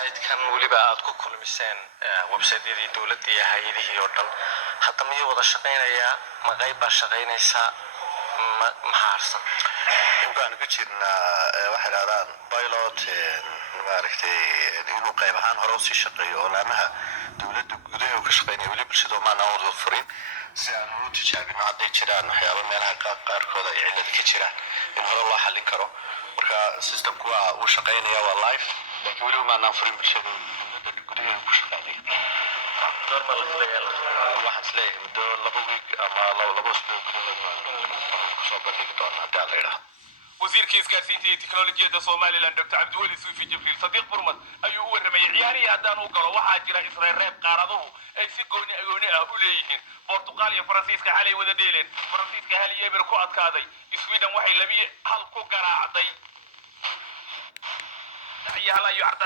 website kan waliba aad ku kulmiseen website-yadii dawladda iyo hay'adihii oo dhan hadda ma wada shaqeynaya ma qayb baa shaqeynaysa maxaarsan intaan ku jirnaa waxa raadaan pilot maaragtay inuu qayb ahaan hore u sii shaqeeyo oo laamaha dawladda gudaha ka shaqeynaya wali bulshada ma noo furin si aan u tijaabino hadday jiraan waxyaabo meelaha qaarkood ay cilad ka jiraan in hore loo xallin karo marka systemku waa uu shaqeynaya waa live laakiin wali ma noo furin bulshada gudaha ku shaqeynaya normal waxaan isleeyahay muddo 2 week ama 2 usbuuc gudahood kusoo bandhigi doonaa haddii aan la yidhaahdo وزير إسكاسيتي تكنولوجيا سوماليلاند دكتور عبد الولي سويفي جبريل صديق برمد أيوه ورمي عياري هدان وقالوا واحد جرا إسرائيل راب قارضوه أي سكوني أغوني أوليهن برتقاليا فرنسيسكا حالي وذا ديلين فرنسيسكا حالي يبركو أتكادي إسويدن وحي لبي هالكو قراعدي تحية هلا يعرض